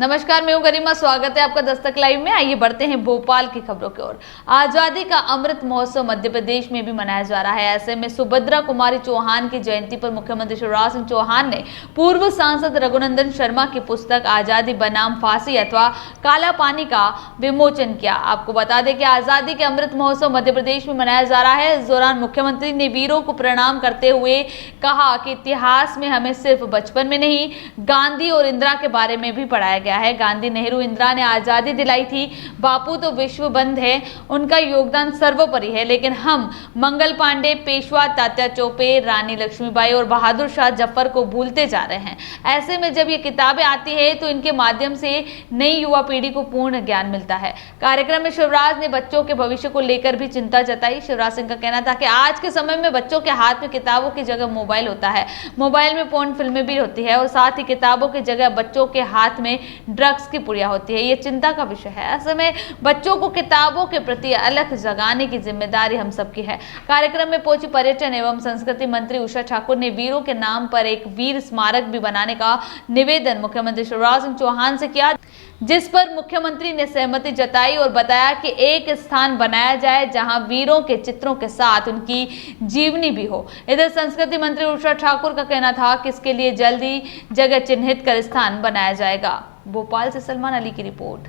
नमस्कार, मैं हूं गरिमा। स्वागत है आपका दस्तक लाइव में। आइए बढ़ते हैं भोपाल की खबरों की ओर। आजादी का अमृत महोत्सव मध्य प्रदेश में भी मनाया जा रहा है। ऐसे में सुभद्रा कुमारी चौहान की जयंती पर मुख्यमंत्री शिवराज सिंह चौहान ने पूर्व सांसद रघुनंदन शर्मा की पुस्तक आजादी बनाम फांसी अथवा काला पानी का विमोचन किया। आपको बता दें कि आजादी के अमृत महोत्सव मध्य प्रदेश में मनाया जा रहा है। इस दौरान मुख्यमंत्री ने वीरों को प्रणाम करते हुए कहा कि इतिहास में हमें सिर्फ बचपन में नहीं, गांधी और इंदिरा के बारे में भी पढ़ाया गया है। गांधी, नेहरू, इंदिरा ने आजादी दिलाई थी। बापू तो विश्व बंद है, उनका योगदान सर्वोपरि है। लेकिन हम मंगल पांडे, पेशवा तात्या टोपे, रानी लक्ष्मीबाई और बहादुर शाह जफर को भूलते जा रहे हैं। ऐसे में जब ये किताबें आती है तो इनके माध्यम से नई युवा पीढ़ी को पूर्ण ज्ञान मिलता है। कार्यक्रम में शिवराज ने बच्चों के भविष्य को लेकर भी चिंता जताई। शिवराज सिंह का कहना था कि आज के समय में बच्चों के हाथ में किताबों की जगह मोबाइल होता है। मोबाइल में पोर्न फिल्में भी होती है और साथ ही किताबों की जगह बच्चों के हाथ में ड्रग्स की पुड़िया होती है। ये चिंता का विषय है। ऐसे में बच्चों को किताबों के प्रति अलग जगाने की जिम्मेदारी हम सबकी है। कार्यक्रम में पहुंची पर्यटन एवं संस्कृति मंत्री उषा ठाकुर ने वीरों के नाम पर एक वीर स्मारक भी बनाने का निवेदन मुख्यमंत्री शिवराज सिंह चौहान से किया, जिस पर मुख्यमंत्री ने सहमति जताई और बताया कि एक स्थान बनाया जाए जहां वीरों के चित्रों के साथ उनकी जीवनी भी हो। इधर संस्कृति मंत्री उषा ठाकुर का कहना था कि इसके लिए जल्द ही जगह चिन्हित कर स्थान बनाया जाएगा। भोपाल से सलमान अली की रिपोर्ट।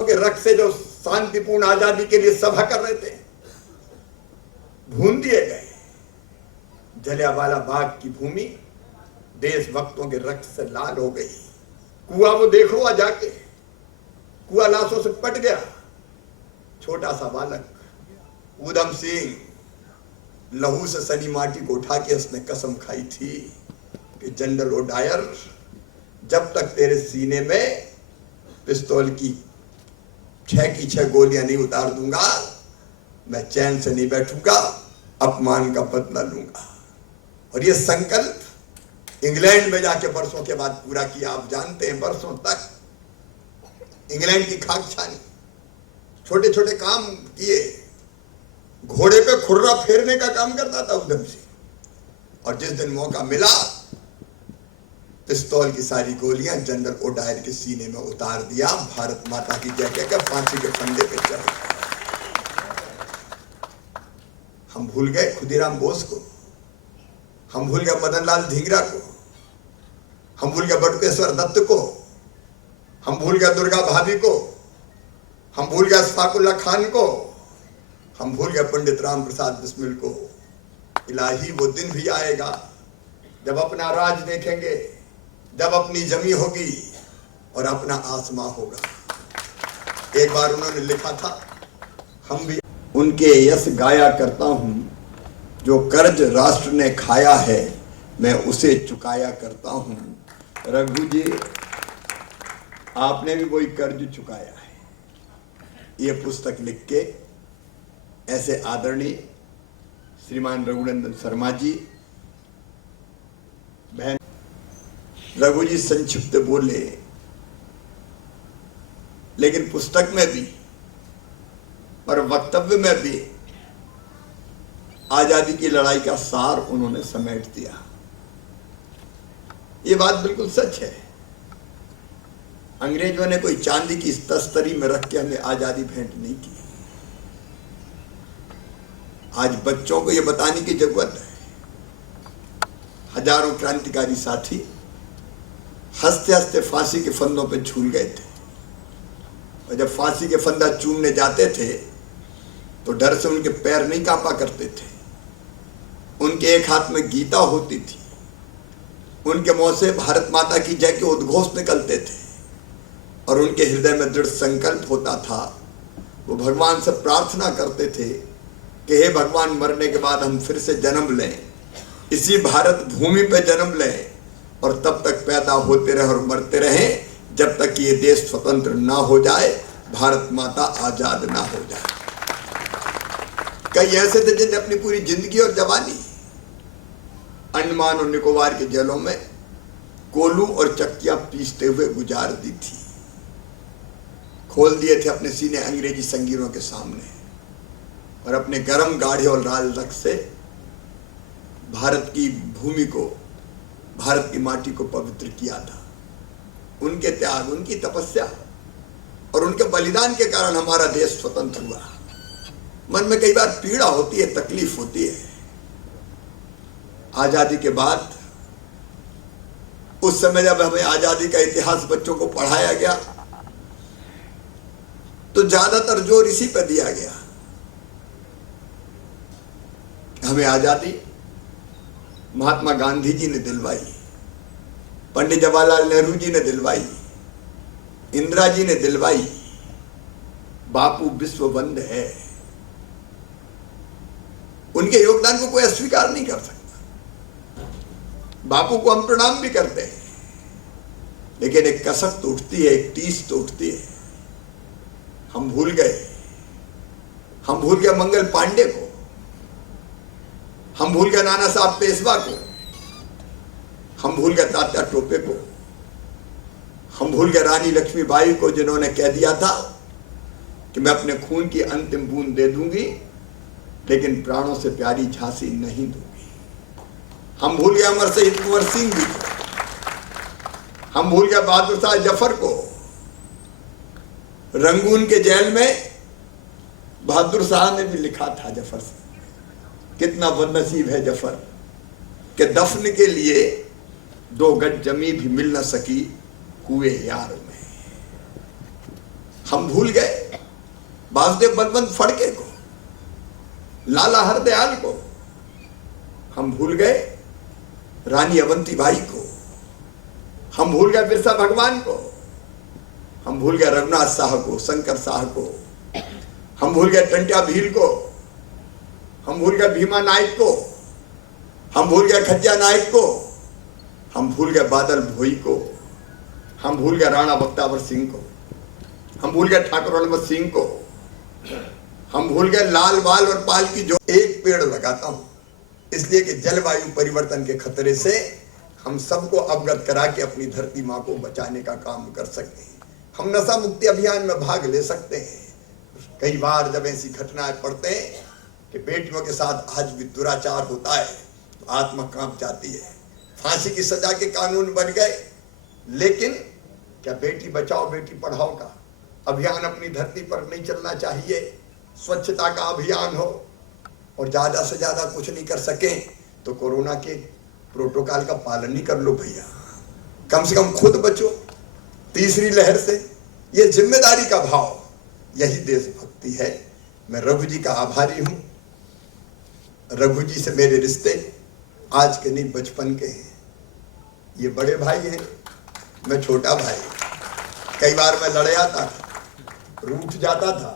के रक्त से जो शांतिपूर्ण आजादी के लिए सभा कर रहे थे, भून दिए गए। जलियांवाला बाग की भूमि देशभक्तों के रक्त से लाल हो गई। कुआं वो देखो आ जाके, कुआं लाशों से पट गया। छोटा सा बालक उधम सिंह लहू से सनी माटी को उठा के उसने कसम खाई थी कि जनरल ओडायर, जब तक तेरे सीने में पिस्तौल की 6 की 6 गोलियां नहीं उतार दूंगा, मैं चैन से नहीं बैठूंगा, अपमान का बदला लूंगा। और ये संकल्प इंग्लैंड में जाके बरसों के बाद पूरा किया। आप जानते हैं, बरसों तक इंग्लैंड की खाक छानी, छोटे छोटे काम किए। घोड़े पे खुर्रा फेरने का काम करता था उधम सिंह। और जिस दिन मौका मिला, पिस्तौल की सारी गोलियां जनरल ओडायर के सीने में उतार दिया। भारत माता की जय कहकर फांसी के फंदे पे चढ़। हम भूल गए खुदीराम बोस को, हम भूल गए मदन लाल धिंगरा को, हम भूल गए बटुकेश्वर दत्त को, हम भूल गए दुर्गा भाभी को, हम भूल गए अशफाकुल्ला खान को, हम भूल गए पंडित राम प्रसाद बिस्मिल को। इलाही, वो दिन भी आएगा जब अपना राज देखेंगे, जब अपनी जमी होगी, और अपना आसमां होगा। एक बार उन्होंने लिखा था, हम भी उनके यश गाया करता हूं, जो कर्ज राष्ट्र ने खाया है मैं उसे चुकाया करता हूं। रघु जी, आपने भी वही कर्ज चुकाया है। ये पुस्तक लिख के ऐसे आदरणीय श्रीमान रघुनंदन शर्मा जी, बहन रघु जी संक्षिप्त बोले, लेकिन पुस्तक में भी और वक्तव्य में भी आजादी की लड़ाई का सार उन्होंने समेट दिया। ये बात बिल्कुल सच है। अंग्रेजों ने कोई चांदी की तस्तरी में रख के हमें आजादी भेंट नहीं की। आज बच्चों को यह बताने की जरूरत है। हजारों क्रांतिकारी साथी हंसते हंसते फांसी के फंदों पे झूल गए थे, और जब फांसी के फंदा चूमने जाते थे तो डर से उनके पैर नहीं कांपा करते थे। उनके एक हाथ में गीता होती थी, उनके मुंह से भारत माता की जय के उद्घोष निकलते थे, और उनके हृदय में दृढ़ संकल्प होता था। वो भगवान से प्रार्थना करते थे कि हे भगवान, मरने के बाद हम फिर से जन्म लें, इसी भारत भूमि पे जन्म लें, और तब तक पैदा होते रहे और मरते रहें जब तक कि ये देश स्वतंत्र ना हो जाए, भारत माता आजाद ना हो जाए। कई ऐसे थे जिन्हें अपनी पूरी जिंदगी और जवानी अंडमान और निकोबार के जेलों में कोलू और चक्कियां पीसते हुए गुजार दी थी। खोल दिए थे अपने सीने अंग्रेजी संगीरों के सामने, और अपने गर्म गाढ़े और लाल रक्त से भारत की भूमि को, भारत की माटी को पवित्र किया था। उनके त्याग, उनकी तपस्या और उनके बलिदान के कारण हमारा देश स्वतंत्र हुआ। मन में कई बार पीड़ा होती है, तकलीफ होती है। आजादी के बाद, उस समय जब हमें आजादी का इतिहास बच्चों को पढ़ाया गया, तो ज्यादातर जोर इसी पर दिया गया। हमें आजादी महात्मा गांधी जी ने दिलवाई, पंडित जवाहरलाल नेहरू जी ने दिलवाई, इंदिरा जी ने दिलवाई, बापू विश्व बंद है। उनके योगदान को कोई अस्वीकार नहीं कर सकता। बापू को हम प्रणाम भी करते हैं, लेकिन एक कसक तो उठती है, एक टीस तो उठती है। हम भूल गए मंगल पांडे को, हम भूल गए नाना साहब पेशवा को, हम भूल गए तात्या टोपे को, हम भूल गए रानी लक्ष्मीबाई को, जिन्होंने कह दिया था कि मैं अपने खून की अंतिम बूंद दे दूंगी, लेकिन प्राणों से प्यारी झांसी नहीं दूंगी। हम भूल गए अमर शहीद कुंवर सिंह जी को, हम भूल गए बहादुर शाह जफर को। रंगून के जेल में बहादुर शाह ने भी लिखा था जफर से, कितना बदनसीब है जफर कि दफन के लिए 2 गज जमी भी मिल न सकी हुए यार में। हम भूल गए वासुदेव बलवंत फड़के को, लाला हरदयाल को, हम भूल गए रानी अवंतीबाई को, हम भूल गए बिरसा भगवान को, हम भूल गए रघुनाथ शाह को, शंकर शाह को, हम भूल गए टंट्या भील को, हम भूल गए भीमा नायक को, हम भूल गए खज्जा नायक को, हम भूल गए बादल भोई को, हम भूल गए राणा बख्तावर सिंह को, हम भूल गए ठाकुर रणवत सिंह को, हम भूल गए लाल बाल और पाल की। जो एक पेड़ लगाता हूं इसलिए कि जलवायु परिवर्तन के खतरे से हम सबको अवगत करा के अपनी धरती माँ को बचाने का काम कर सकते हैं। हम नशा मुक्ति अभियान में भाग ले सकते हैं। कई बार जब ऐसी घटनाएं पढ़ते हैं कि बेटियों के साथ आज भी दुराचार होता है तो आत्मा कांप जाती है। फांसी की सजा के कानून बन गए, लेकिन क्या बेटी बचाओ बेटी पढ़ाओ का अभियान अपनी धरती पर नहीं चलना चाहिए? स्वच्छता का अभियान हो, और ज्यादा से ज्यादा कुछ नहीं कर सके तो कोरोना के प्रोटोकॉल का पालन ही कर लो भैया, कम से कम खुद बचो तीसरी लहर से। ये जिम्मेदारी का भाव, यही देशभक्ति है। मैं रघु जी का आभारी हूं। रघु जी से मेरे रिश्ते आज के नहीं बचपन के हैं। ये बड़े भाई हैं, मैं छोटा भाई। कई बार मैं लड़ जाता था, रूठ जाता था।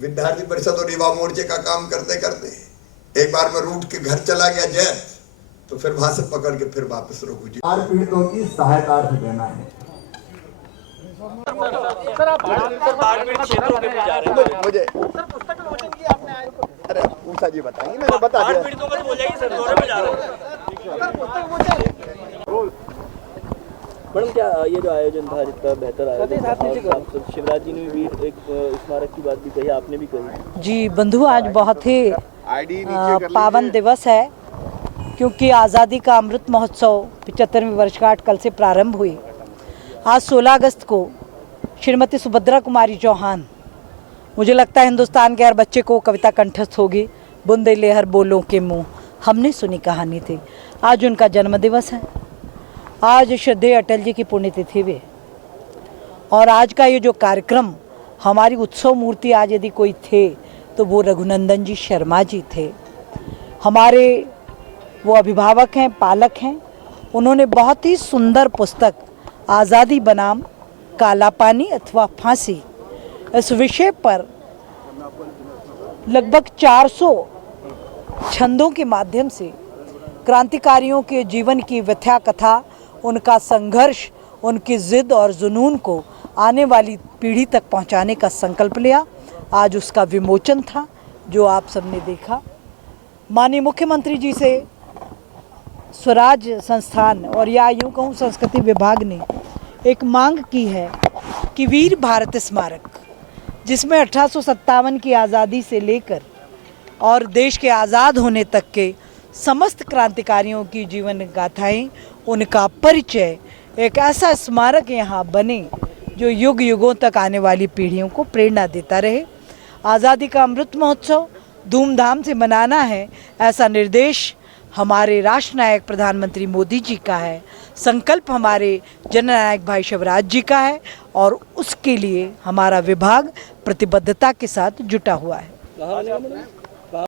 विद्यार्थी परिषद और युवा मोर्चे का काम करते करते एक बार मैं रूठ के घर चला गया जैत, तो फिर वहां से पकड़ के फिर वापस रघुजी पीड़ितों की सहायता देना है। सर आप बाढ़ पीड़ित क्षेत्रों में भी जा रहे हैं। मुझे सर पुस्तक विमोचन की आपने आए अरे उषा जी बताएंगे, मैंने बता बाढ़ दिया। पीड़ितों का तो हो जाएगी सर, दौरे पे जा रहे हैं। सर पुस्तक विमोचन मैडम, क्या ये जो आयोजन था जितना बेहतर आयोजन, शिवराज जी ने भी एक स्मारक की बात भी कही, आपने भी कही। जी बंधु, आज बहुत ही पावन दिवस है, क्योंकि आज़ादी का अमृत महोत्सव 75वीं वर्षगांठ कल से प्रारंभ हुई। आज 16 अगस्त को श्रीमती सुभद्रा कुमारी चौहान, मुझे लगता है हिंदुस्तान के हर बच्चे को कविता कंठस्थ होगी, बूंदे लेहर बोलों के मुँह हमने सुनी कहानी थी। आज उनका जन्म दिवस है, आज श्रद्धेय अटल जी की पुण्यतिथि भी है। और आज का ये जो कार्यक्रम, हमारी उत्सव मूर्ति आज यदि कोई थे तो वो रघुनंदन जी शर्मा जी थे। हमारे वो अभिभावक हैं, पालक हैं। उन्होंने बहुत ही सुंदर पुस्तक आज़ादी बनाम काला पानी अथवा फांसी, इस विषय पर लगभग 400 छंदों के माध्यम से क्रांतिकारियों के जीवन की व्यथा कथा, उनका संघर्ष, उनकी जिद और जुनून को आने वाली पीढ़ी तक पहुंचाने का संकल्प लिया। आज उसका विमोचन था, जो आप सबने देखा। माननीय मुख्यमंत्री जी से स्वराज संस्थान और या यूँ कहूँ संस्कृति विभाग ने एक मांग की है कि वीर भारत स्मारक, जिसमें 1857 की आज़ादी से लेकर और देश के आज़ाद होने तक के समस्त क्रांतिकारियों की जीवन गाथाएं, उनका परिचय, एक ऐसा स्मारक यहाँ बने जो युग युगों तक आने वाली पीढ़ियों को प्रेरणा देता रहे। आज़ादी का अमृत महोत्सव धूमधाम से मनाना है, ऐसा निर्देश हमारे राष्ट्रनायक प्रधानमंत्री मोदी जी का है, संकल्प हमारे जननायक भाई शिवराज जी का है, और उसके लिए हमारा विभाग प्रतिबद्धता के साथ जुटा हुआ है।